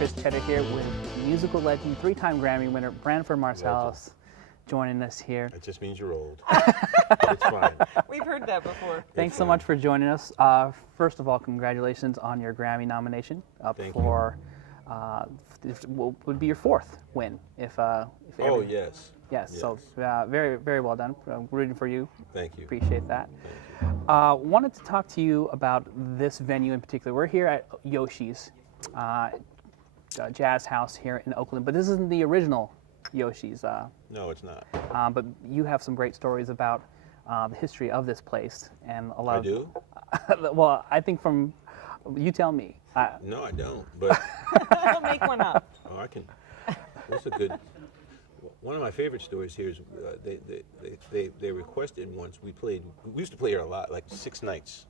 Chris Tedder here with musical legend, three-time Grammy winner Branford Marsalis joining us here. It just means you're old. It's fine. We've heard that before. Thanks so much for joining us. First of all, congratulations on your Grammy nomination. Thank for what would be your fourth win if Oh, yes. Yes, so very, very well done. I'm rooting for you. Thank you. Appreciate that. Thank you. Wanted to talk to you about this venue in particular. We're here at Yoshis Jazz House here in Oakland, but this isn't the original Yoshis. No, it's not. But you have some great stories about the history of this place and a lot I do? Well, I think from you tell me. No, I don't. But Make one up. oh, I can. That's a good. One of my favorite stories here is they requested once we played. We used to play here a lot, like 6 nights.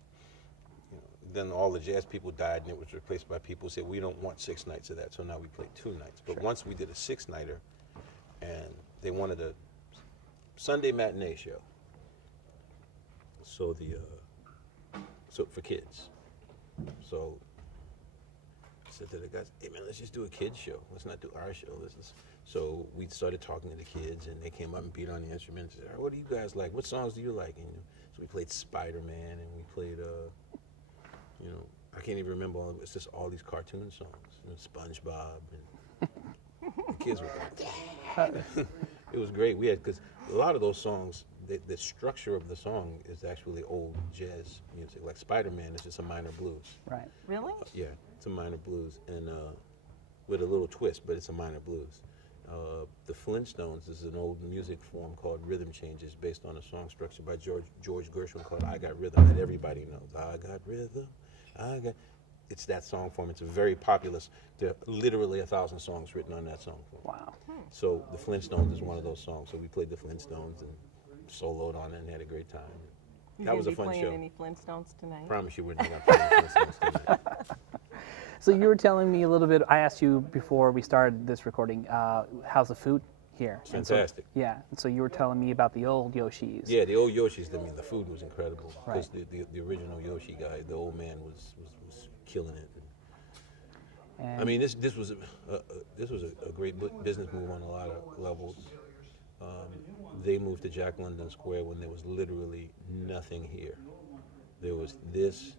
Then all the jazz people died, and it was replaced by people who said we don't want 6 nights of that. So now we play 2 nights. But once we did a 6-nighter, and they wanted a Sunday matinee show. So so for kids. So I said to the guys, "Hey man, let's just do a kids show. Let's not do our show. So we started talking to the kids, and they came up and beat on the instruments. And said, "What do you guys like? What songs do you like?" And so we played Spider-Man, and we played, I can't even remember all. It's just all these cartoon songs, SpongeBob, and the kids were like, it was great. We had because a lot of those songs, the structure of the song is actually old jazz music. Like Spider-Man is just a minor blues. Right. Really? Yeah, it's a minor blues, and with a little twist, but it's a minor blues. The Flintstones is an old music form called rhythm changes, based on a song structure by George Gershwin called "I Got Rhythm" that everybody knows. I got rhythm, I got. It's that song form. It's a very popular. There are literally 1,000 songs written on that song form. Wow. So the Flintstones is one of those songs. So we played the Flintstones and soloed on it and had a great time. That was a fun playing show. Any Flintstones tonight? Promise you we're not playing the Flintstones tonight. So you were telling me a little bit. I asked you before we started this recording, how's the food here? It's fantastic. And so you were telling me about the old Yoshis. Yeah, the old Yoshis. I mean, the food was incredible. Right. Because the original Yoshi guy, the old man, was killing it. And I mean, this was a great business move on a lot of levels. They moved to Jack London Square when there was literally nothing here. There was this.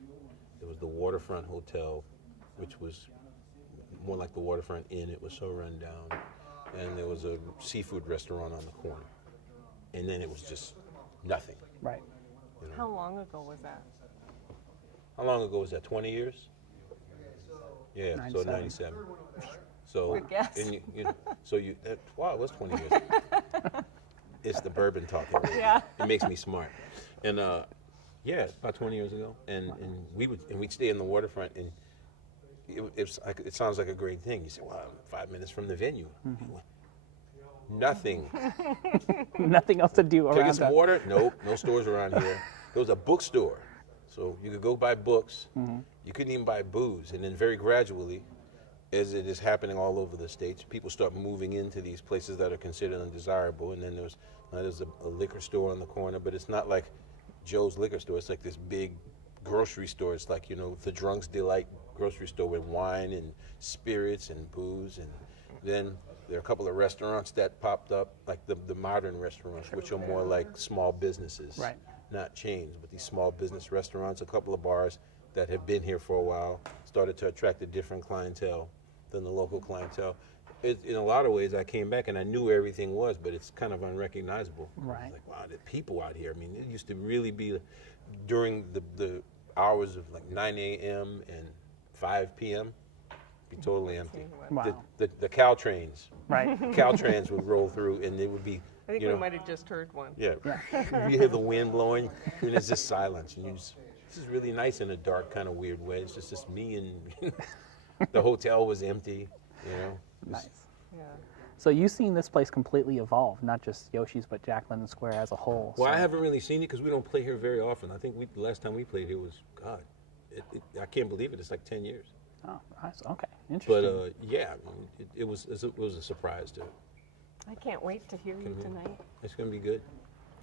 There was the Waterfront Hotel, which was more like the Waterfront Inn. It was so run down. And there was a seafood restaurant on the corner. And then it was just nothing. right. You know? How long ago was that? How long ago was that? 20 years? Yeah, 97. so 97. So, Good guess. and wow, it was 20 years. It's the bourbon talking. Yeah. It makes me smart. And yeah, about 20 years ago. And we'd stay in the waterfront, and it sounds like a great thing. You say, wow, 5 minutes from the venue. Nothing. Nothing else to do Can I around get some that. water? Nope, no stores around here. There was a bookstore, so you could go buy books. You couldn't even buy booze. And then very gradually, as it is happening all over the States, people start moving into these places that are considered undesirable. And then there's a liquor store on the corner, but it's not like Joe's liquor store. It's like this big grocery store. It's like, the Drunk's Delight grocery store with wine and spirits and booze. And then there are a couple of restaurants that popped up, like the modern restaurants, which are more like small businesses, Right. not chains, but these small business restaurants. A couple of bars that have been here for a while started to attract a different clientele than the local clientele. In a lot of ways, I came back and I knew where everything was, but it's kind of unrecognizable. Right. It's like, wow, the people out here. I mean, it used to really be during the hours of like 9 a.m. and 5 p.m. be totally empty. Wow. The Caltrains. Right. Caltrans would roll through, and it would be. I think we might have just heard one. Yeah. You hear the wind blowing, and it's just silence, and this is really nice in a dark, kind of weird way. It's just me and the hotel was empty, Nice. Yeah. So you've seen this place completely evolve, not just Yoshi's, but Jack London Square as a whole. Well, so. I haven't really seen it because we don't play here very often. I think the last time we played here was, God, I can't believe it. It's like 10 years. Oh, nice. Okay. Interesting. But yeah, I mean, it was a surprise to. I can't wait to hear you tonight. It's gonna be good.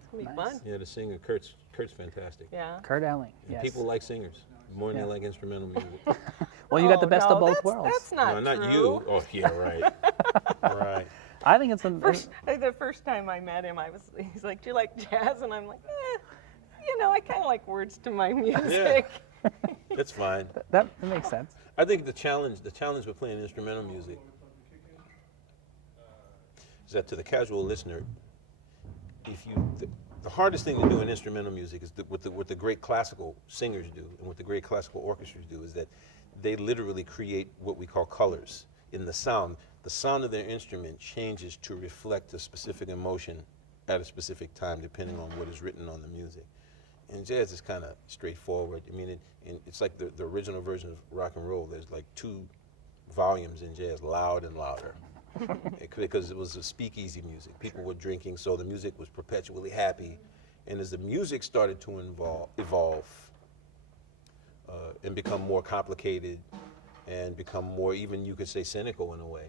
It's going to be Nice. fun. Yeah, the singer Kurt's fantastic. Yeah. Kurt Elling. And Yes. people like singers more than Yeah. they like instrumental music. Well, you got the Oh, best no, of both that's, worlds. That's not No, not true. you. Oh, yeah, right. Right. I think it's The first time I met him, he's like, "Do you like jazz?" And I'm like, I kind of like words to my music. That's fine. that makes sense. I think the challenge with playing instrumental music is that to the casual listener, the hardest thing to do in instrumental music is what the great classical singers do and what the great classical orchestras do is that they literally create what we call colors in the sound. The sound of their instrument changes to reflect a specific emotion at a specific time, depending on what is written on the music. And jazz is kind of straightforward. I mean, it's like the original version of rock and roll. There's like 2 volumes in jazz, loud and louder. Because it was a speakeasy music. People were drinking, so the music was perpetually happy. And as the music started to evolve and become more complicated and become more, even you could say, cynical in a way,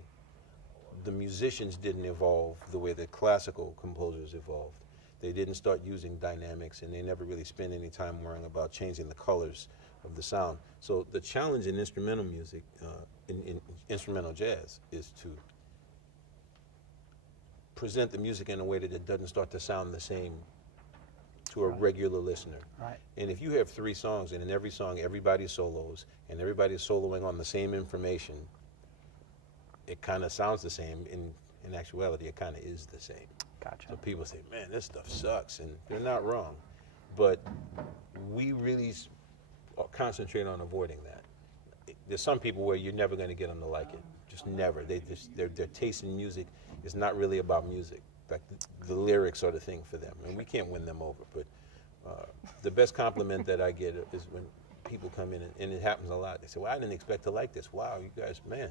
the musicians didn't evolve the way the classical composers evolved. They didn't start using dynamics, and they never really spent any time worrying about changing the colors of the sound. So the challenge in instrumental music, in instrumental jazz, is to present the music in a way that it doesn't start to sound the same to a regular listener. Right. And if you have 3 songs, and in every song everybody solos, and everybody's soloing on the same information, it kind of sounds the same. In actuality, it kind of is the same. Gotcha. So people say, man, this stuff sucks, and they're not wrong. But we really concentrate on avoiding that. There's some people where you're never going to get them to like it. Just never. Their taste in music is not really about music. Like the lyrics are the thing for them, and we can't win them over. But the best compliment that I get is when people come in, and it happens a lot. They say, well, I didn't expect to like this. Wow, you guys, man,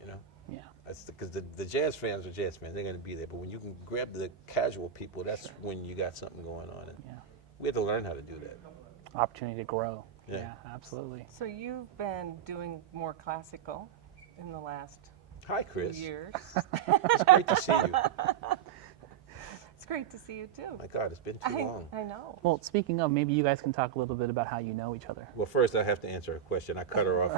you know? Yeah. That's because the jazz fans are jazz fans. They're going to be there. But when you can grab the casual people, that's when you got something going on. And Yeah. we have to learn how to do that. Opportunity to grow. Yeah. Yeah, absolutely. So you've been doing more classical in the last Hi, few Chris. years. It's great to see you. It's great to see you too. My God, it's been too long. I know. Well, speaking of, maybe you guys can talk a little bit about how you know each other. Well, first I have to answer a question. I cut her off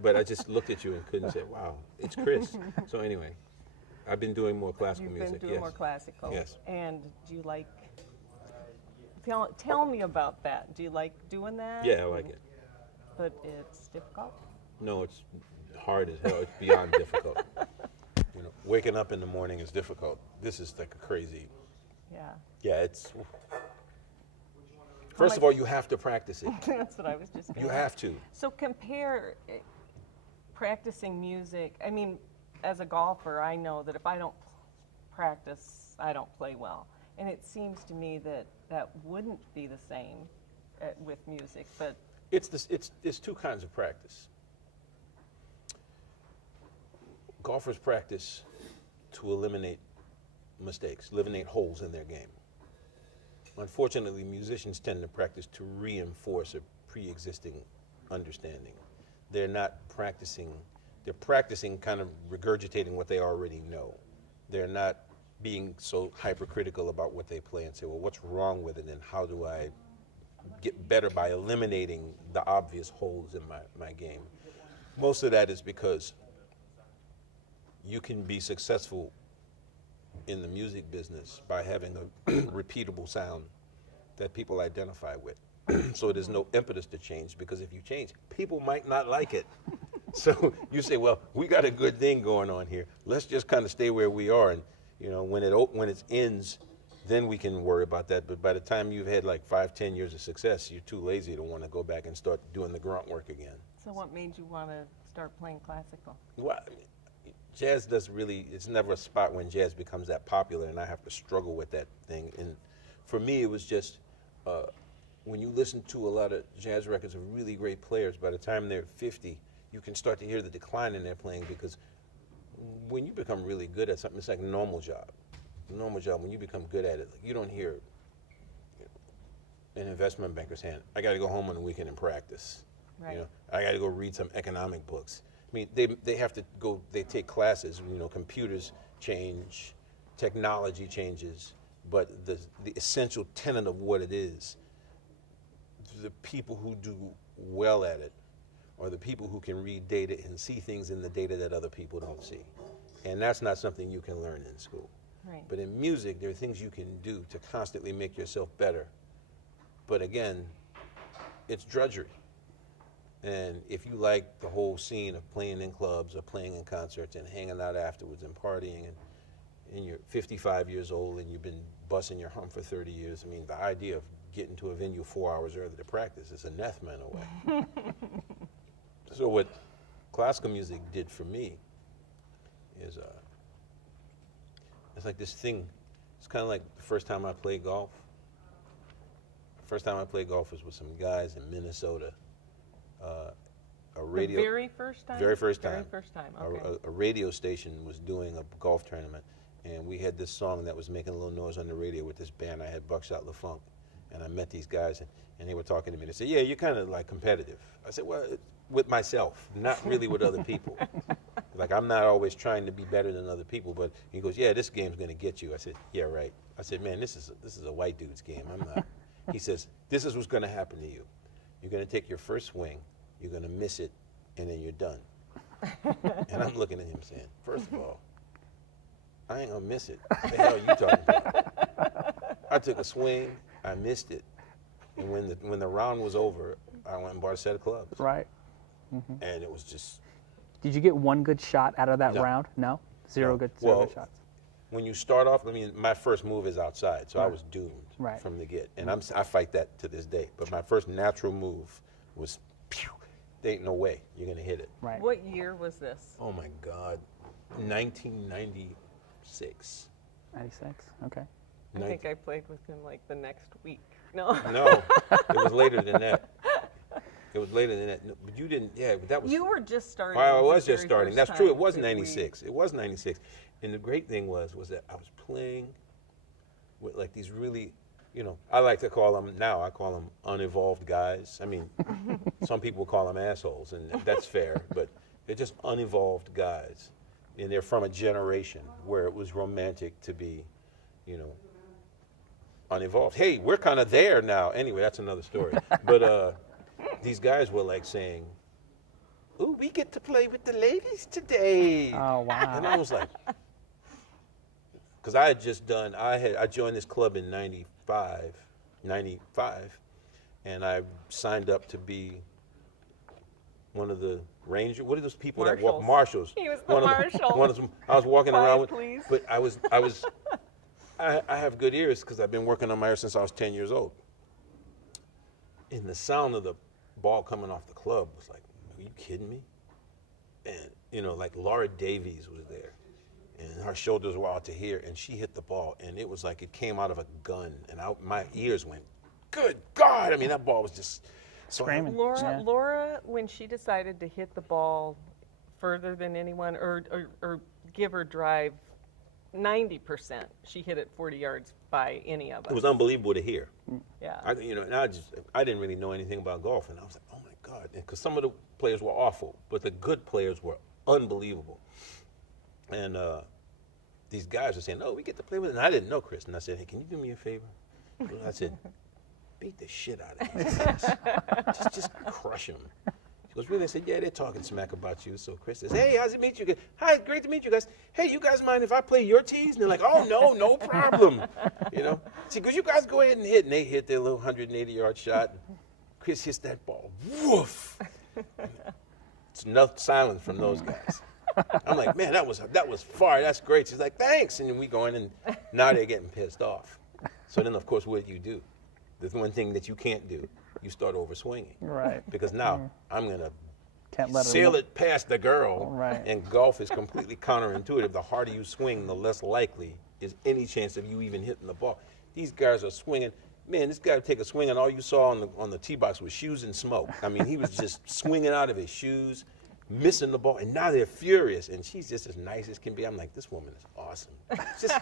but I just looked at you and couldn't say, wow, it's Chris. So anyway, I've been doing more classical You've music. been doing Yes. more classical. Yes. And do you like? Tell me about that. Do you like doing that? Yeah, I like it. But it's difficult. No, it's hard as hell. It's beyond difficult. You know, waking up in the morning is difficult. This is like a crazy. Yeah. Yeah, it's. First of all, you have to practice it. That's what I was just. You have to. So compare practicing music. I mean, as a golfer, I know that if I don't practice, I don't play well. And it seems to me that that wouldn't be the same with music. But It's 2 kinds of practice. Golfers practice to eliminate mistakes, eliminate holes in their game. Unfortunately, musicians tend to practice to reinforce a pre-existing understanding. They're not practicing, they're practicing kind of regurgitating what they already know. They're not being so hypercritical about what they play and say, well, what's wrong with it and how do I get better by eliminating the obvious holes in my game. Most of that is because you can be successful in the music business by having a repeatable sound that people identify with. So there's no impetus to change, because if you change, people might not like it. So you say, well, we got a good thing going on here. Let's just kind of stay where we are, and you know, when it ends, then we can worry about that. But by the time you've had like 5-10 years of success, you're too lazy to want to go back and start doing the grunt work again. so what made you want to start playing classical? Well, jazz does really, it's never a spot when jazz becomes that popular and I have to struggle with that thing. And for me, it was just, when you listen to a lot of jazz records of really great players, by the time they're 50, you can start to hear the decline in their playing, because when you become really good at something, it's like a normal job. A normal job, when you become good at it, like you don't hear an investment banker's hand, I got to go home on the weekend and practice. Right. You know, I got to go read some economic books. I mean, they have to go, they take classes, you know, computers change, technology changes, but the essential tenet of what it is, the people who do well at it are the people who can read data and see things in the data that other people don't see. And that's not something you can learn in school. Right. But in music, there are things you can do to constantly make yourself better. But again, it's drudgery. And if you like the whole scene of playing in clubs or playing in concerts and hanging out afterwards and partying, and you're 55 years old and you've been busting your hump for 30 years, I mean, the idea of getting to a venue 4 hours early to practice is anathema in a way. So what classical music did for me is, it's like this thing. It's kind of like the first time I played golf. The first time I played golf was with some guys in Minnesota. A radio. The very first time? Very first time. Very first time, okay. A radio station was doing a golf tournament, and we had this song that was making a little noise on the radio with this band. I had Buckshot LaFunk, and I met these guys, and they were talking to me. They said, "Yeah, you're kind of like competitive." I said, "Well, with myself, not really with other people. Like, I'm not always trying to be better than other people." But he goes, "Yeah, this game's gonna get you." I said, "Yeah, right." I said, "Man, this is a white dude's game. I'm not." He says, "This is what's gonna happen to you. You're gonna take your first swing, you're gonna miss it, and then you're done." And I'm looking at him saying, "First of all, I ain't gonna miss it. What the hell are you talking about?" I took a swing, I missed it, and when the round was over, I went and bought a set of clubs. Right. And it was just. Did you get one good shot out of that No. round? No? Zero No. good Well, shots. When you start off, I mean, my first move is outside, so I Right. was doomed Right. from the get, and I fight that to this day. But my first natural move was, pew, there ain't no way you're gonna hit it. Right. What year was this? Oh my God, 1996. 96. Okay. I think I played with him like the next week. No. No, it was later than that. It was later than that. No, but you didn't. Yeah, but that was. You were just starting. I the was just very starting. first That's true. It time was that we- 96. It was 96. And the great thing was that I was playing with like these really, you know, I like to call them now. I call them unevolved guys. I mean, some people call them assholes, and that's fair. But they're just unevolved guys, and they're from a generation where it was romantic to be, you know, unevolved. Hey, we're kind of there now. Anyway, that's another story. But these guys were like saying, "Ooh, we get to play with the ladies today." Oh, wow. And I was like, because I had just done, I joined this club in 95, and I signed up to be one of the Rangers. What are those people that walk? Marshals. He was the marshal. One of them. I was walking Quiet, around with, please. but I have good ears because I've been working on my ears since I was 10 years old. And the sound of the ball coming off the club was like, are you kidding me? And, you know, like Laura Davies was there, and her shoulders were out to here, and she hit the ball, and it was like it came out of a gun, and my ears went, good God! I mean, that ball was just Screaming. Laura, Yeah. Laura, when she decided to hit the ball further than anyone, or give her drive 90%, she hit it 40 yards by any of us. It was unbelievable to hear. Yeah. I didn't really know anything about golf, and I was like, oh my God, because some of the players were awful, but the good players were unbelievable. And these guys were saying, "Oh, we get to play with it." And I didn't know Kristin. I said, "Hey, can you do me a favor?" I said, "Beat the shit out of these guys. just crush them." She goes, "Really?" I said, "Yeah, they're talking smack about you." So Chris says, "Hey, how's it meet you guys? Hi, great to meet you guys. Hey, you guys mind if I play your tees?" And they're like, "Oh, no problem." You know? She goes, "You guys go ahead and hit." And they hit their little 180-yard shot. Chris hits that ball. Woof. It's enough silence from those guys. I'm like, "Man, that was far. That's great." She's like, "Thanks." And then we go in, and now they're getting pissed off. So then, of course, what do? There's one thing that you can't do. You start over swinging. Right. Because now I'm going to Can't let sail her it past the girl. Right. And golf is completely counterintuitive. The harder you swing, the less likely is any chance of you even hitting the ball. These guys are swinging. Man, this guy would take a swing, and all you saw on the tee box was shoes and smoke. I mean, he was just swinging out of his shoes, missing the ball, and now they're furious. And she's just as nice as can be. I'm like, this woman is awesome. Just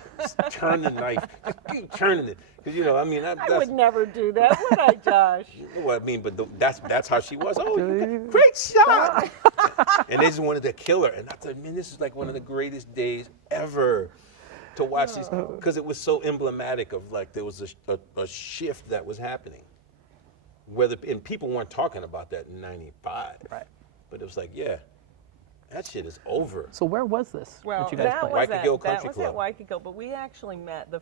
turn the knife, just keep turning it, because you know, I mean, I would never do that, would I, Josh? well, I mean, but that's how she was. Oh, great shot! And they just wanted to kill her. And I thought, man, this is like one of the greatest days ever to watch these, because it was so emblematic of like there was a shift that was happening. And people weren't talking about that in '95. Right. But it was like, yeah, that shit is over. So where was this? Well, that you guys that played? was Waikato at, Country that was Club. at Waikato, but we actually met.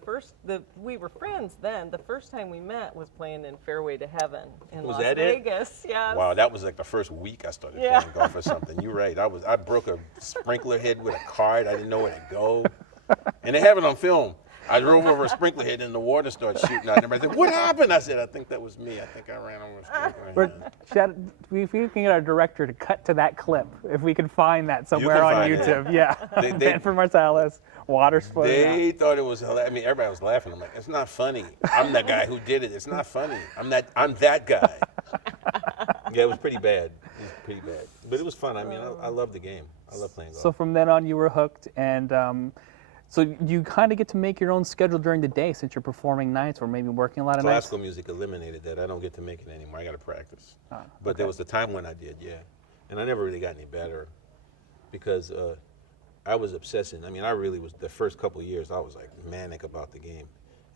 We were friends then. The first time we met was playing in Fairway to Heaven in Was Las that it? Vegas. Yes. Wow, that was like the first week I started Yeah. playing golf or something. You're right. I broke a sprinkler head with a cart. I didn't know where to go. And they have it on film. I drove over a sprinkler head and the water started shooting out. And everybody said, what happened? I said, I think that was me. I think I ran over a sprinkler head. If we can get our director to cut to that clip, if we can find that somewhere on find it. YouTube. Yeah. They- Branford Marsalis, water splitting They out. thought it was hilarious. I mean, everybody was laughing. I'm like, it's not funny. I'm the guy who did it. It's not funny. I'm that guy. Yeah, it was pretty bad. It was pretty bad. But it was fun. I mean, I love the game. I love playing golf. So from then on, you were hooked, and so you kind of get to make your own schedule during the day since you're performing nights or maybe working a lot of nights. Classical music eliminated that. I don't get to make it anymore. I got to practice. But okay. there was the time when I did, yeah. And I never really got any better because I was obsessing. I mean, I really was, the first couple of years, I was like manic about the game.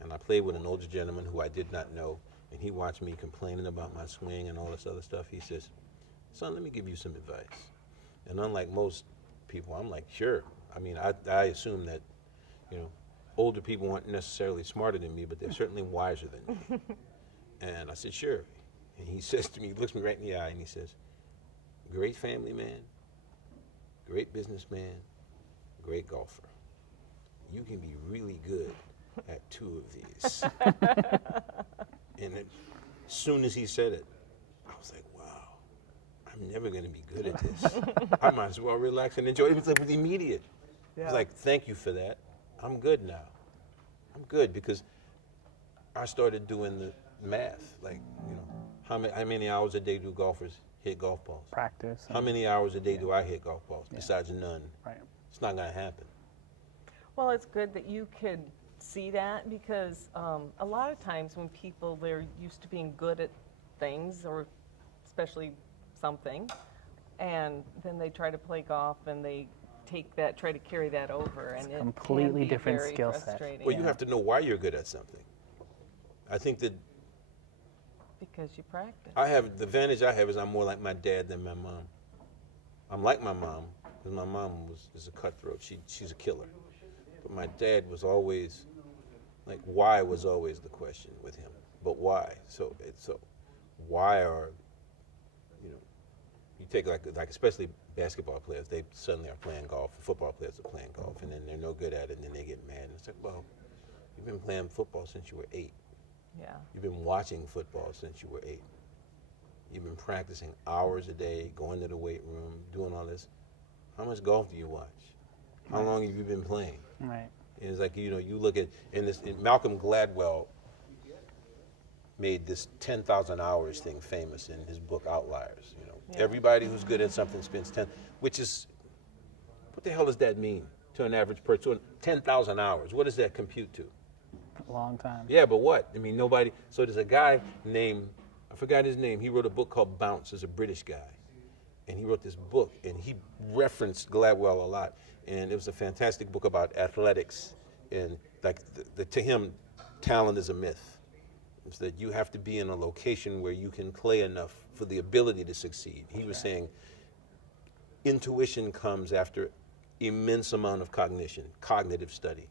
And I played with an older gentleman who I did not know, and he watched me complaining about my swing and all this other stuff. He says, son, let me give you some advice. And unlike most people, I'm like, sure. I mean, I assume that, you know, older people aren't necessarily smarter than me, but they're certainly wiser than me. And I said, sure. And he says to me, he looks me right in the eye, and he says, great family man, great businessman, great golfer. You can be really good at two of these. And as soon as he said it, I was like, wow, I'm never going to be good at this. I might as well relax and enjoy it. It was immediate. It was like, thank you for that. I'm good now. I'm good because I started doing the math. Like, you know, how many hours a day do golfers hit golf balls? Practice. How many hours a day do I hit golf balls? Besides none. Right. It's not going to happen. Well, it's good that you could see that because a lot of times when people, they're used to being good at things or especially something, and then they try to play golf and they try to carry that over, and it completely can be different very skill set. frustrating. Well, you have to know why you're good at something. I think that because you practice. the advantage I have is I'm more like my dad than my mom. I'm like my mom because my mom is a cutthroat. She's a killer. But my dad was always, like, why was always the question with him. But why? So why are, you know, you take like especially basketball players, they suddenly are playing golf, football players are playing golf, and then they're no good at it, and then they get mad. And it's like, well, you've been playing football since you were 8. Yeah. You've been watching football since you were 8. You've been practicing hours a day, going to the weight room, doing all this. How much golf do you watch? How long have you been playing? Right. And it's like, you know, you look at, and Malcolm Gladwell made this 10,000 hours thing famous in his book Outliers. You know, everybody who's good at something spends 10, which is, what the hell does that mean to an average person? 10,000 hours. What does that compute to? A long time. Yeah, but what? I mean, nobody. So there's a guy named, I forgot his name. He wrote a book called Bounce. He's a British guy. And he wrote this book, and he referenced Gladwell a lot. And it was a fantastic book about athletics. And like to him, talent is a myth. It's that you have to be in a location where you can play enough for the ability to succeed. He was saying intuition comes after immense amount of cognitive study.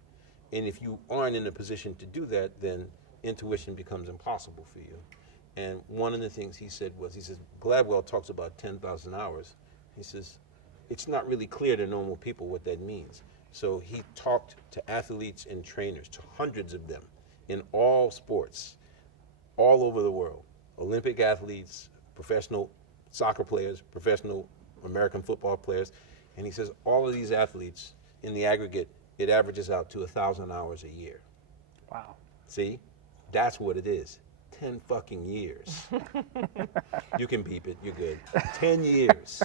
And if you aren't in a position to do that, then intuition becomes impossible for you. And one of the things he said was, he says, Gladwell talks about 10,000 hours. He says, it's not really clear to normal people what that means. So he talked to athletes and trainers, to hundreds of them in all sports, all over the world. Olympic athletes, professional soccer players, professional American football players. And he says all of these athletes, in the aggregate, it averages out to 1,000 hours a year. Wow. See? That's what it is. 10 fucking years. You can beep it, you're good. 10 years.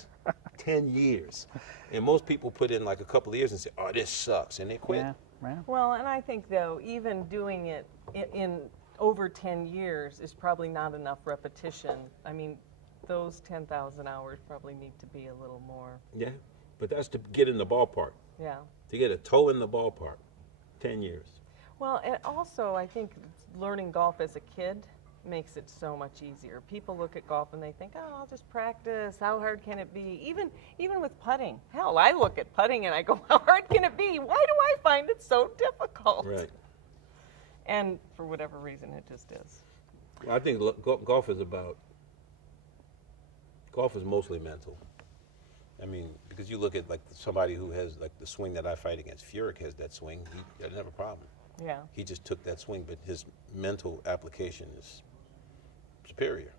10 years. And most people put in like a couple of years and say, oh, this sucks, and they quit. Yeah. Yeah. Well, and I think, though, even doing it in over 10 years is probably not enough repetition. I mean, those 10,000 hours probably need to be a little more. Yeah, but that's to get in the ballpark. Yeah. To get a toe in the ballpark, 10 years. Well, and also I think learning golf as a kid makes it so much easier. People look at golf and they think, oh, I'll just practice. How hard can it be? Even with putting. Hell, I look at putting and I go, how hard can it be? Why do I find it so difficult? Right. And for whatever reason, it just is. Well, I think golf is mostly mental. I mean, because you look at like somebody who has like the swing that I fight against. Furyk has that swing. He doesn't have a problem. Yeah. He just took that swing, but his mental application is superior.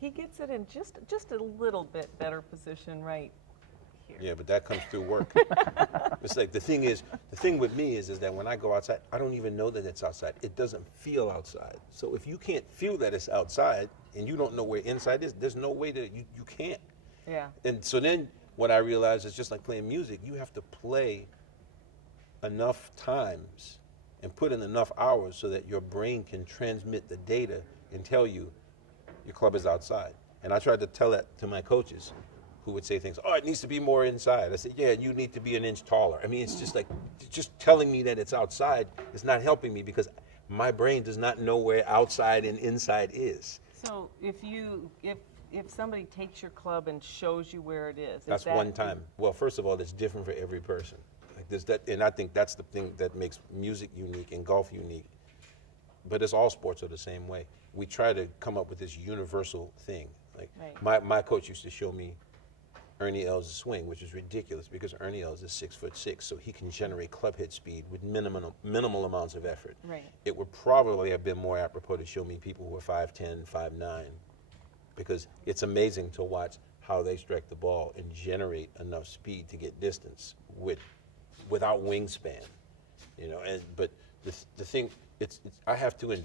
He gets it in just a little bit better position right here. Yeah, but that comes through work. It's like the thing with me is that when I go outside, I don't even know that it's outside. It doesn't feel outside. So if you can't feel that it's outside and you don't know where inside is, there's no way that you can't. Yeah. And so then what I realized is just like playing music, you have to play enough times and put in enough hours so that your brain can transmit the data and tell you your club is outside. And I tried to tell that to my coaches who would say things, oh, it needs to be more inside. I said, yeah, you need to be an inch taller. I mean, it's just like, just telling me that it's outside is not helping me because my brain does not know where outside and inside is. So if somebody takes your club and shows you where it is, That's one time. Well, first of all, it's different for every person. Like there's that, and I think that's the thing that makes music unique and golf unique. But it's all sports are the same way. We try to come up with this universal thing. Like Right. my coach used to show me Ernie Els' swing, which is ridiculous because Ernie Els is 6'6", so he can generate club head speed with minimal amounts of effort. Right. It would probably have been more apropos to show me people who are 5'10", 5'9", because it's amazing to watch how they strike the ball and generate enough speed to get distance without wingspan, you know. But the thing, it's I have to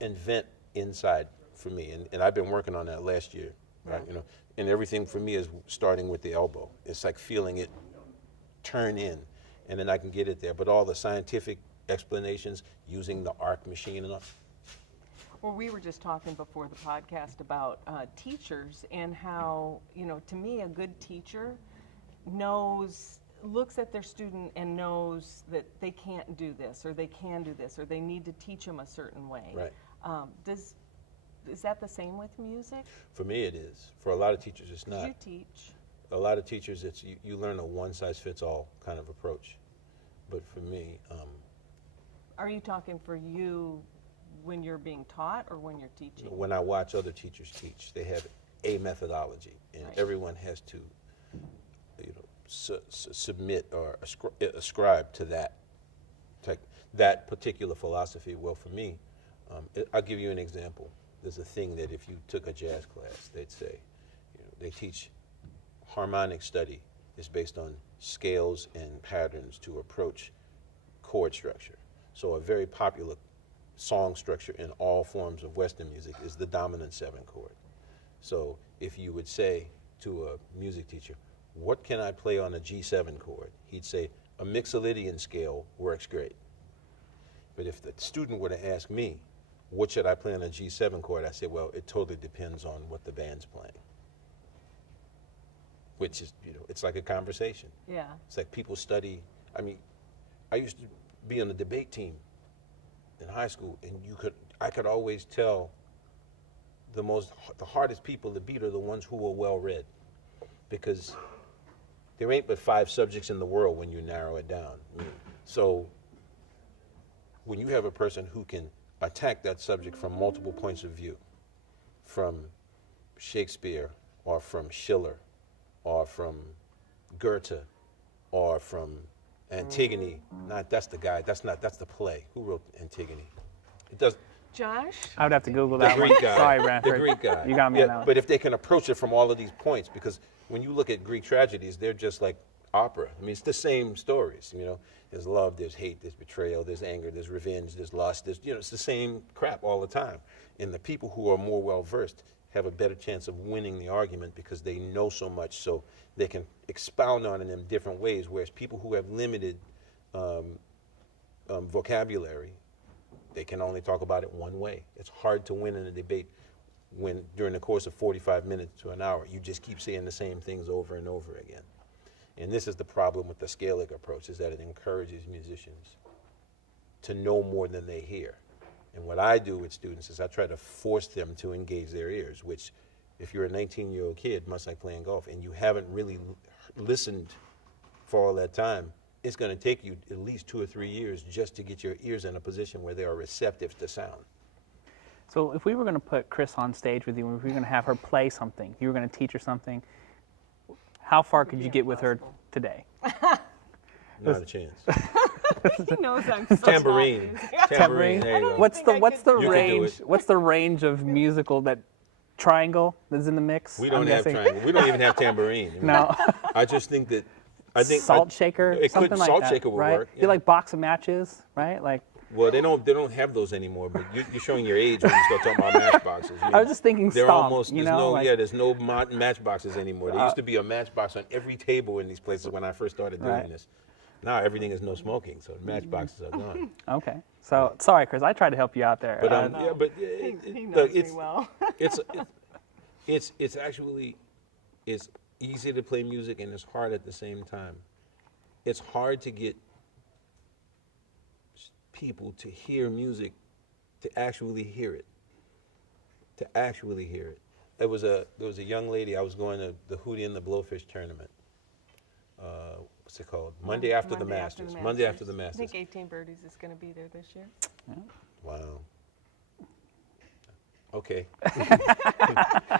invent inside for me, and I've been working on that last year, right? You know, and everything for me is starting with the elbow. It's like feeling it turn in, and then I can get it there. But all the scientific explanations using the arc machine and all. Well, we were just talking before the podcast about teachers and how, you know, to me, a good teacher looks at their student and knows that they can't do this, or they can do this, or they need to teach them a certain way. Right. Is that the same with music? For me, it is. For a lot of teachers, it's not. You teach. A lot of teachers, it's you learn a one-size-fits-all kind of approach. But for me, Are you talking for you when you're being taught or when you're teaching? when I watch other teachers teach, they have a methodology, and Right. everyone has to, you know, submit or ascribe to that particular philosophy. Well, for me, I'll give you an example. There's a thing that if you took a jazz class, they'd say, you know, they teach harmonic study is based on scales and patterns to approach chord structure. So a very popular song structure in all forms of Western music is the dominant 7 chord. So if you would say to a music teacher, what can I play on a G7 chord? He'd say, a Mixolydian scale works great. But if the student were to ask me, what should I play on a G7 chord? I say, well, it totally depends on what the band's playing. Which is, you know, it's like a conversation. Yeah. It's like people study. I mean, I used to be on the debate team in high school, and I could always tell the hardest people to beat are the ones who are well read, because there ain't but 5 subjects in the world when you narrow it down. So when you have a person who can attack that subject from multiple points of view, from Shakespeare or from Schiller or from Goethe or from Antigone. That's the play. Who wrote Antigone? It does. Josh? I would have to Google The that one. Greek guy. Sorry, The Branford. Greek guy. You got me on that one. But if they can approach it from all of these points, because when you look at Greek tragedies, they're just like opera. I mean, it's the same stories, you know. There's love, there's hate, there's betrayal, there's anger, there's revenge, there's lust, you know, it's the same crap all the time. And the people who are more well-versed have a better chance of winning the argument because they know so much, so they can expound on it in different ways, whereas people who have limited vocabulary, they can only talk about it one way. It's hard to win in a debate when during the course of 45 minutes to an hour, you just keep saying the same things over and over again. And this is the problem with the scalic approach, is that it encourages musicians to know more than they hear. And what I do with students is I try to force them to engage their ears, which if you're a 19-year-old kid, much like playing golf, and you haven't really listened for all that time, it's going to take you at least 2 or 3 years just to get your ears in a position where they are receptive to sound. So if we were going to put Chris on stage with you, and if we were going to have her play something, you were going to teach her something, how far could you get with her today? Not a chance. He knows I'm so Tambourine. Tambourine. There you go. What's the You can do range? What's the range of musical that triangle is in the mix? We don't have triangle. We don't even have tambourine. No. I just think that Salt shaker, it something could, like salt that, shaker would right? work. You like box of matches, right? Like. Well, they don't have those anymore. But you're showing your age when you start talking about matchboxes. I was just thinking they're stomp, almost you there's know, no like- there's no matchboxes anymore. There used to be a matchbox on every table in these places when I first started doing Right. this. Now everything is no smoking, so matchboxes are gone. Okay. So sorry, Chris. I tried to help you out there. But No. He knows look, me well. it's actually it's easy to play music and it's hard at the same time. It's hard to get people to hear music, to actually hear it. There was a young lady. I was going to the Hootie and the Blowfish tournament. What's it called? Monday after the Masters. Monday after the I Masters. think 18Birdies is going to be there this year. Wow. Okay.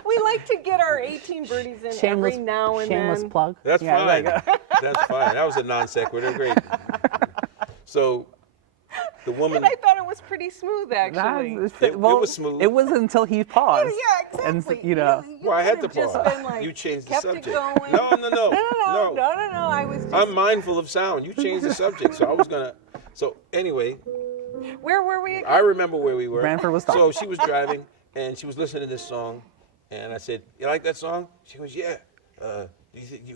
We like to get our 18 birdies in every now and shameless then. plug. That's Yeah, fine. like, That's fine. That was a non sequitur. Great. So, the woman. And I thought it was pretty smooth, actually. It was smooth. It was until he paused. Yeah, And exactly. you know. Well, I had to could've just pause. been like, You changed the kept subject. It going. No. No. I was just. I'm mindful of sound. You changed the subject, so I was gonna. So anyway, Where were we again? I remember where we were. Branford was So talking. she was driving and she was listening to this song, and I said, "You like that song?" She goes, "Yeah."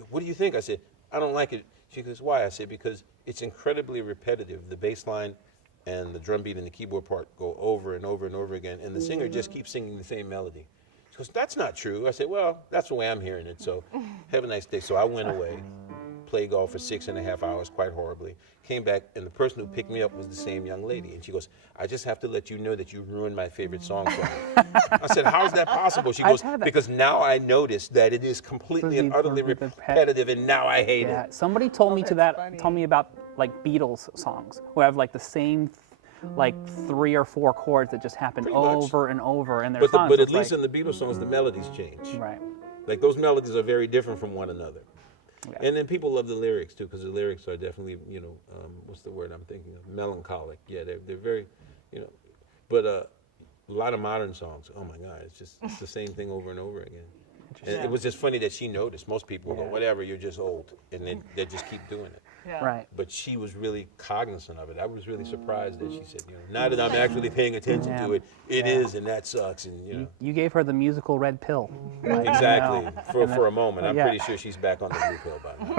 What do you think? I said, "I don't like it." She goes, "Why?" I said, "Because it's incredibly repetitive. The bass line and the drum beat and the keyboard part go over and over and over again, and the singer just keeps singing the same melody." She goes, "That's not true." I said, "Well, that's the way I'm hearing it, so have a nice day." So I went away, played golf for 6.5 hours, quite horribly, came back, and the person who picked me up was the same young lady, and she goes, "I just have to let you know that you ruined my favorite song for me." I said, "How is that possible?" She I've goes, had that. "Because now I notice that it is completely and utterly repetitive, and now I hate Yeah. it." Somebody told me that's funny. told me about like Beatles songs who have like the same like 3 or 4 chords that just happen Pretty much. over and over in their But songs. at It's least like, in the Beatles songs, the melodies change. right. Like those melodies are very different from one another. Yeah. And then people love the lyrics too, because the lyrics are definitely, what's the word I'm thinking of? Melancholic. Yeah, they're very, But a lot of modern songs, oh my God, it's the same thing over and over again. And it was just funny that she noticed. Most people go, "Whatever, you're just old," and they just keep doing it. Yeah. Right. But she was really cognizant of it. I was really surprised that she said, now that I'm actually paying attention to it, it is, and that sucks, and You gave her the musical red pill. Like, Exactly. you know. For a moment. I'm Yeah. pretty sure she's back on the blue pill by now.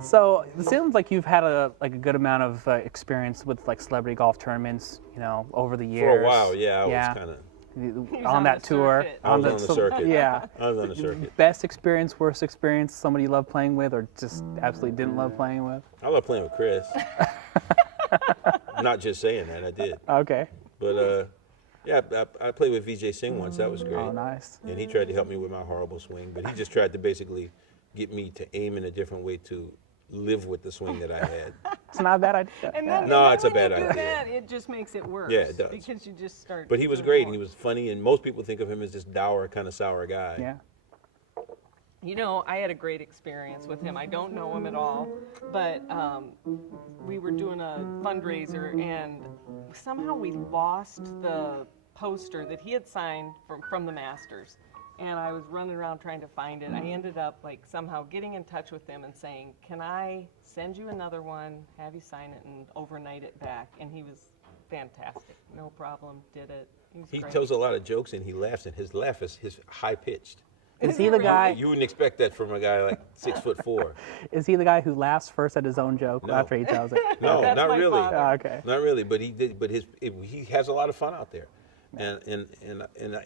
So it seems like you've had a good amount of experience with like celebrity golf tournaments, over the years. For a while, yeah, I was kind of. on that the tour. circuit. I was on the circuit. Yeah. I was on the circuit. Best experience, worst experience, somebody you love playing with or just absolutely didn't love playing with? I love playing with Chris. I'm not just saying that, I did. Okay. But yeah, I played with VJ Singh once. That was great. Oh, nice. And he tried to help me with my horrible swing, but he just tried to basically get me to aim in a different way to live with the swing that I had. It's not a bad idea. And then, No, and then it's a when bad you do idea. That, it just makes it worse. Yeah, it does. Because you just start. But he was doing great, more. and he was funny, and most people think of him as this dour, kind of sour guy. Yeah. I had a great experience with him. I don't know him at all, but we were doing a fundraiser, and somehow we lost the poster that he had signed from the Masters. And I was running around trying to find it. I ended up somehow getting in touch with him and saying, "Can I send you another one, have you sign it, and overnight it back?" And he was fantastic. No problem. Did it. He great. tells a lot of jokes, and he laughs, and his laugh is high pitched. Is he the guy? You wouldn't expect that from a guy like 6'4". Is he the guy who laughs first at his own joke No. after he tells it? No, That's not my really. father. Oh, okay. Not really, but he did. But he has a lot of fun out there, and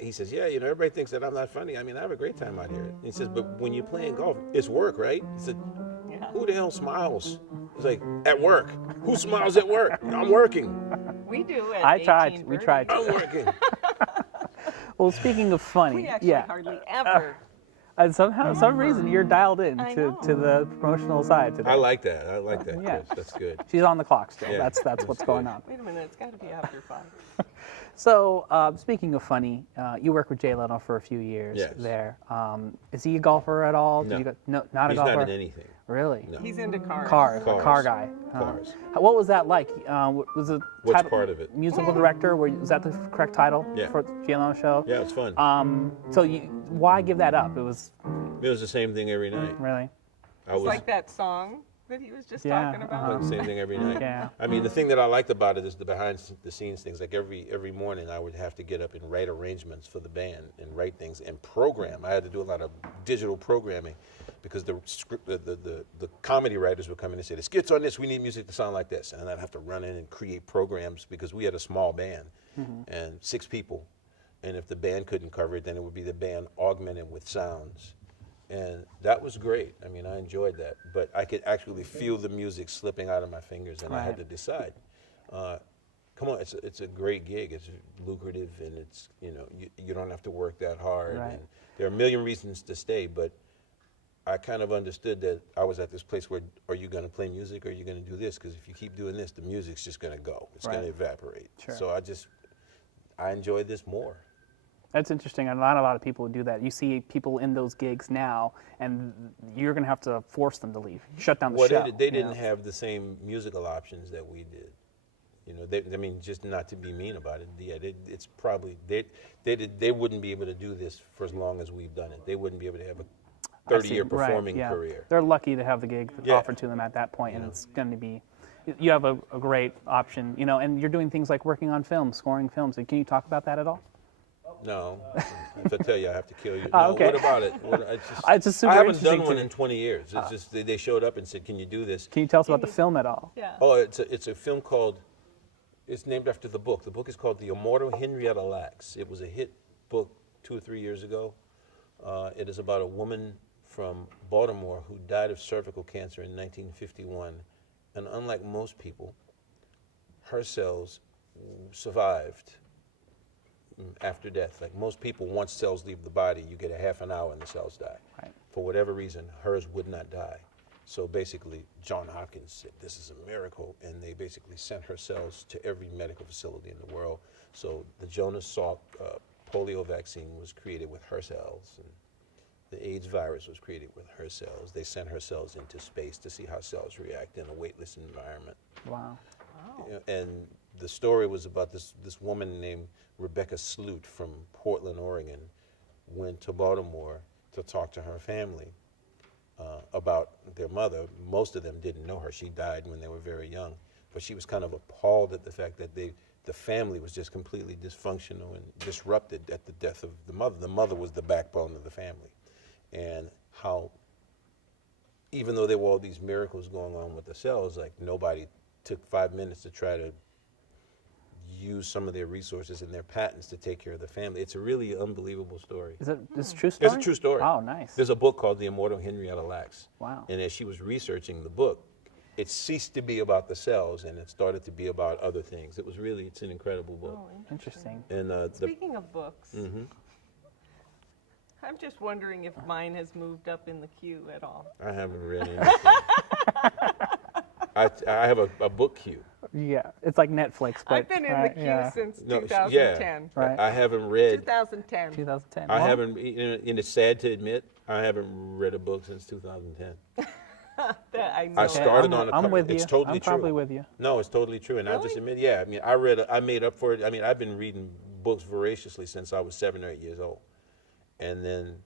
he says, "Yeah, everybody thinks that I'm not funny. I mean, I have a great time out here." And he says, "But when you're playing golf, it's work, right?" He said, Yeah. "Who the hell smiles?" It's like, "At work. Who smiles at work? I'm working." We do at I 18 tried. We Birdies. tried. I'm working. Well, speaking of funny, We actually yeah. hardly ever. And somehow, some reason, you're dialed in I to know. the promotional side today. I like that. I like that, Yeah. Chris. That's good. She's on the clock still. Yeah, That's that's what's good. going on. Wait a minute, it's got to be after 5. So, speaking of funny, you worked with Jay Leno for a few years Yes. there. Is he a golfer at all? No. No, not a He's golfer. not in anything. Really? No. He's into cars. Cars, a Cars. car guy. Cars. What was that like? Was it Which title- part of it? Musical director? Was that the correct title Yeah. for Jay Leno show? Yeah, it's fun. So why give that up? It was It was the same thing every night. really. I It's was like that song that he was just Yeah, talking about. the same thing every night. Yeah. I mean, the thing that I liked about it is the behind the scenes things. Like every morning, I would have to get up and write arrangements for the band and write things and program. I had to do a lot of digital programming because the script, the comedy writers would come in and say, "The skits on this, we need music to sound like this," and I'd have to run in and create programs because we had a small band and 6 people, and if the band couldn't cover it, then it would be the band augmented with sounds. And that was great. I mean, I enjoyed that. But I could actually feel the music slipping out of my fingers, and I had Right. to decide. Come on, it's a great gig. It's lucrative, and it's you don't have to work that hard. Right. And there are a million reasons to stay, but I kind of understood that I was at this place where, are you going to play music or are you going to do this? Because if you keep doing this, the music's just going to go. It's going to Right. evaporate. Sure. So I enjoyed this more. That's interesting. And not a lot of people do that. You see people in those gigs now, and you're going to have to force them to leave. Shut down the Well, show. they you didn't know? have the same musical options that we did. I mean, just not to be mean about it. Yeah, it's probably they wouldn't be able to do this for as long as we've done it. They wouldn't be able to have a I see. 30-year Right, performing yeah. career. They're lucky to have the gig Yeah. offered to them at that point, and it's going to be. You have a great option, and you're doing things like working on films, scoring films. Can you talk about that at all? No, if I tell you, I have to kill you. Oh, No, okay. what about it? It's just super I haven't interesting done one to- in 20 years. It's just they showed up and said, "Can you do this?" Can you tell us about the film at all? Yeah. Oh, it's a film called. It's named after the book. The book is called The Immortal Henrietta Lacks. It was a hit book 2 or 3 years ago. It is about a woman from Baltimore who died of cervical cancer in 1951, and unlike most people, her cells survived after death. Like most people, once cells leave the body, you get a half an hour and the cells die. Right. For whatever reason, hers would not die. So basically, John Hopkins said, "This is a miracle," and they basically sent her cells to every medical facility in the world. So the Jonas Salk polio vaccine was created with her cells, and the AIDS virus was created with her cells. They sent her cells into space to see how cells react in a weightless environment. Wow. And the story was about this woman named Rebecca Sloot from Portland, Oregon, went to Baltimore to talk to her family about their mother. Most of them didn't know her. She died when they were very young. But she was kind of appalled at the fact that the family was just completely dysfunctional and disrupted at the death of the mother. The mother was the backbone of the family. And how, even though there were all these miracles going on with the cells, like nobody took 5 minutes to try to use some of their resources and their patents to take care of the family. It's a really unbelievable story. Is this a true story? It's a true story. Oh, nice. There's a book called The Immortal Henrietta Lacks. Wow. And as she was researching the book, it ceased to be about the cells and it started to be about other things. It's an incredible book. Oh, Interesting. And Speaking of books, I'm just wondering if mine has moved up in the queue at all. I haven't read anything. I have a book queue. Yeah, it's like Netflix, but I've been in the queue since No, 2010. Right. I haven't read. 2010. 2010. I Well, haven't, and it's sad to admit, I haven't read a book since 2010. That I know. I started I'm- on a I'm cover. with It's you. totally I'm true. probably with you. No, it's totally true. And I'll just admit, yeah, I mean, I made up for it. I mean, I've been reading books voraciously since I was 7 or 8 years old. And then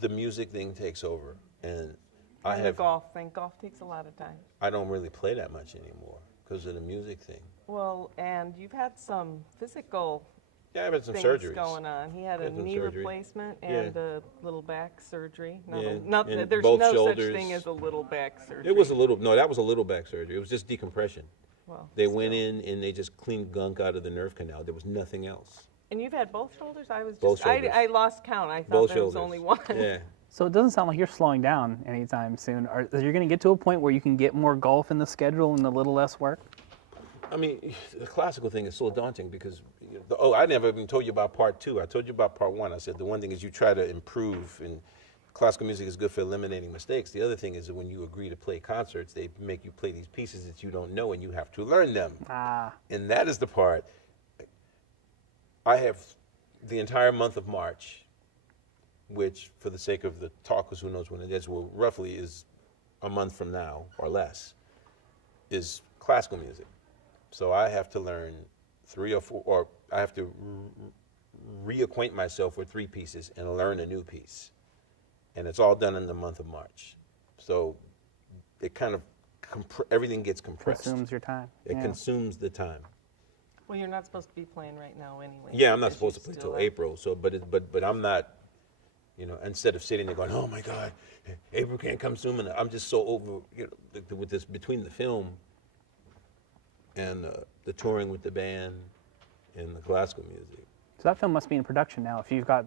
the music thing takes over. And And the golf thing. Golf takes a lot of time. I don't really play that much anymore because of the music thing. Well, and you've had some physical Yeah, I've had some things surgeries. going on. He had a Had some knee surgery. replacement Yeah. and a little back surgery. Yeah, and There's both no shoulders. such thing as a little back surgery. That was a little back surgery. It was just decompression. Well, They went in and they just cleaned gunk out of the nerve canal. There was nothing else. And you've had both shoulders? I was Both just, shoulders. I lost count. I thought Both there was shoulders. only one. Yeah, So it doesn't sound like you're slowing down anytime soon. Are you going to get to a point where you can get more golf in the schedule and a little less work? I mean, the classical thing is so daunting because, I never even told you about part 2. I told you about part 1. I said the one thing is you try to improve, and classical music is good for eliminating mistakes. The other thing is that when you agree to play concerts, they make you play these pieces that you don't know and you have to learn them. And that is the part. I have the entire month of March, which for the sake of the talk, because who knows when it is, well, roughly is a month from now or less, is classical music. So I have to learn 3 or 4, or I have to reacquaint myself with 3 pieces and learn a new piece. And it's all done in the month of March. So it kind of, everything gets compressed. Consumes your time. It consumes the time. Well, you're not supposed to be playing right now anyway. Yeah, I'm not because supposed to you play still till have- April. So, but I'm not, instead of sitting there going, oh my God, April can't come soon. And I'm just so over, with this, between the film and the touring with the band and the classical music. So that film must be in production now if you've got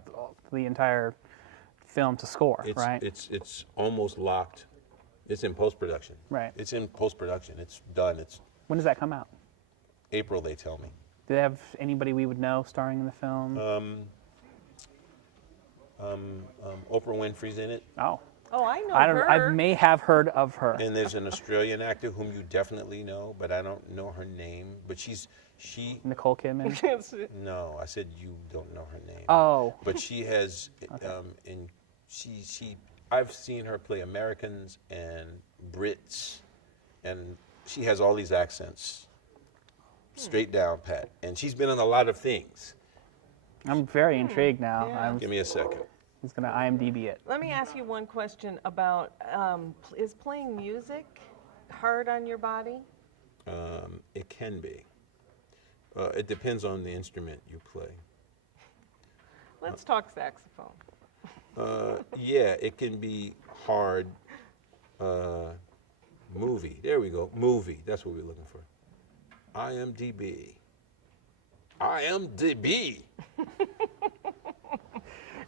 the entire film to score, right? It's almost locked. It's in post-production. Right. It's in post-production. It's done. It's When does that come out? April, they tell me. Do they have anybody we would know starring in the film? Oprah Winfrey's in it. Oh. Oh, I know I don't know. her. I may have heard of her. And there's an Australian actor whom you definitely know, but I don't know her name. But she, Nicole Kidman. no, I said you don't know her name. Oh. But she has, I've seen her play Americans and Brits, and she has all these accents, straight down pat. And she's been in a lot of things. I'm very intrigued now. Yeah. Give me a second. He's going to IMDb it. Let me ask you one question about, is playing music hard on your body? It can be. It depends on the instrument you play. Let's talk saxophone. Yeah, it can be hard. Movie. There we go. Movie. That's what we're looking for. IMDb. IMDb.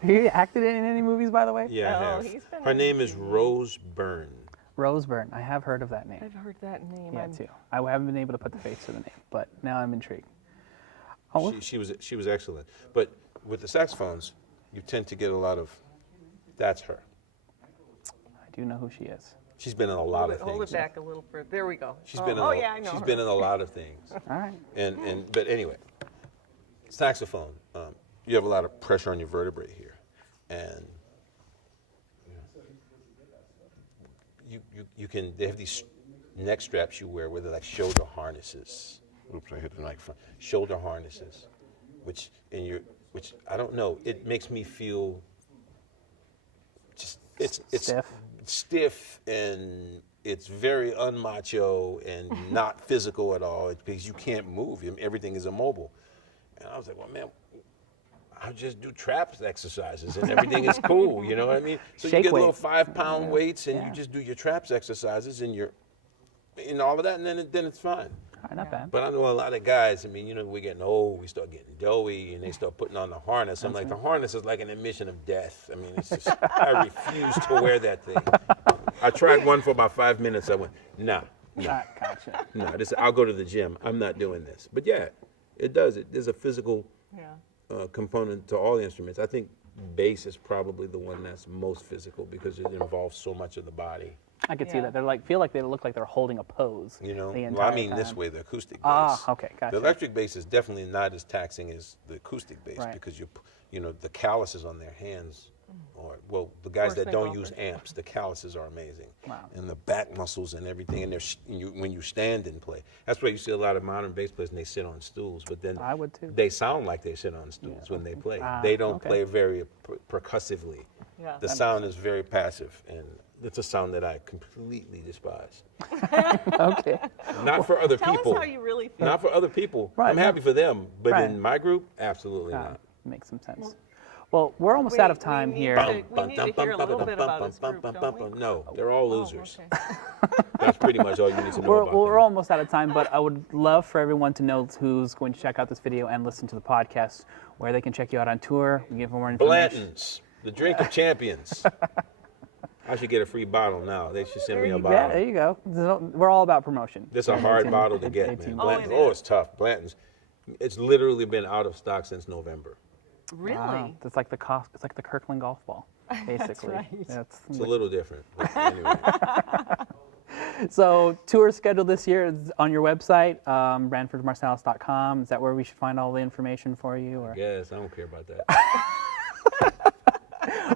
He acted in any movies, by the way? Yeah, I Oh, have. he's been Her in name is movies. Rose Byrne. Roseburn. I have heard of that name. I've heard that name. Yeah, I'm- too. I haven't been able to put the face to the name, but now I'm intrigued. Oh, She was excellent. But with the saxophones, you tend to get a lot of, that's her. I do know who she is. She's been in a lot of things. Hold it back a little further. There we go. She's been in yeah, I know she's her. been in a lot of things. All right. But anyway, saxophone, you have a lot of pressure on your vertebrae here. And you can, they have these neck straps you wear where they're like shoulder harnesses. Oops, I hit the microphone. Shoulder harnesses, which I don't know, it makes me feel just, it's stiff and it's very unmacho and not physical at all. It's because you can't move. Everything is immobile. And I was like, well, man, I'll just do traps exercises and everything is cool. You know what I mean? So Shake you get little weights. 5-pound weights and Yeah. you just do your traps exercises and all of that, and then it's fine. All right, not bad. But I know a lot of guys, I mean, we're getting old, we start getting doughy, and they start putting on the harness. I'm like, the harness is like an admission of death. I mean, it's just, I refuse to wear that thing. I tried one for about 5 minutes. I went, nah, Gotcha. I'll go to the gym. I'm not doing this. But yeah, it does. There's a physical component to all the instruments. I think bass is probably the one that's most physical because it involves so much of the body. I could see Yeah. that. They're like, feel like they look like they're holding a pose. You know, the well, entire I mean this time. way, the acoustic bass. Ah, okay, gotcha. The electric bass is definitely not as taxing as the acoustic bass Right. because the calluses on their hands, the guys Force that my don't golfers. use amps, the calluses are amazing. Wow. And the back muscles and everything, and when you stand and play. That's why you see a lot of modern bass players and they sit on stools, but then I would too. they sound like they sit on stools when they play. Ah, They don't okay. play very percussively. Yeah. The sound is very passive, and it's a sound that I completely despise. Okay. Not for other Tell people. us how you really feel. Not for other people. Right, I'm happy for them, but Right. in my group, absolutely Ah, not. makes some sense. Well, we're almost out of time here. We need to hear a little bit about his group, don't we? No, they're all losers. Oh, okay. That's pretty much all you need to know We're, about we're them. almost out of time, but I would love for everyone to know who's going to check out this video and listen to the podcast, where they can check you out on tour, give more information. Blanton's. The drink of champions. I should get a free bottle now. They should send me a Yeah, bottle. there you go. We're all about promotion. This is a hard bottle to get, man. 18. Blanton's, Oh, it is. it's tough. Blanton's, it's literally been out of stock since November. Really? Wow. It's like the Kirkland golf ball, basically. right. It's a little different. But anyway, So tour schedule this year is on your website, branfordmarsalis.com. Is that where we should find all the information for you? Or? yes, I don't care about that.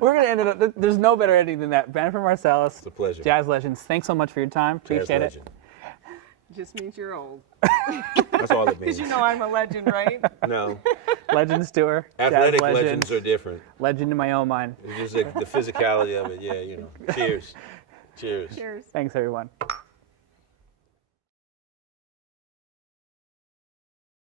We're going to end it up, there's no better ending than that. Branford Marsalis, It's a pleasure. Jazz Legends, thanks so much for your time. Jazz Appreciate it. legend. Just means you're old. That's all it means. Because you know I'm a legend, right? No, Legends tour, athletic Jazz legends are different. legend in my own mind. It's just like the physicality of it. Yeah, you know. Cheers. Cheers. Cheers. Thanks, everyone.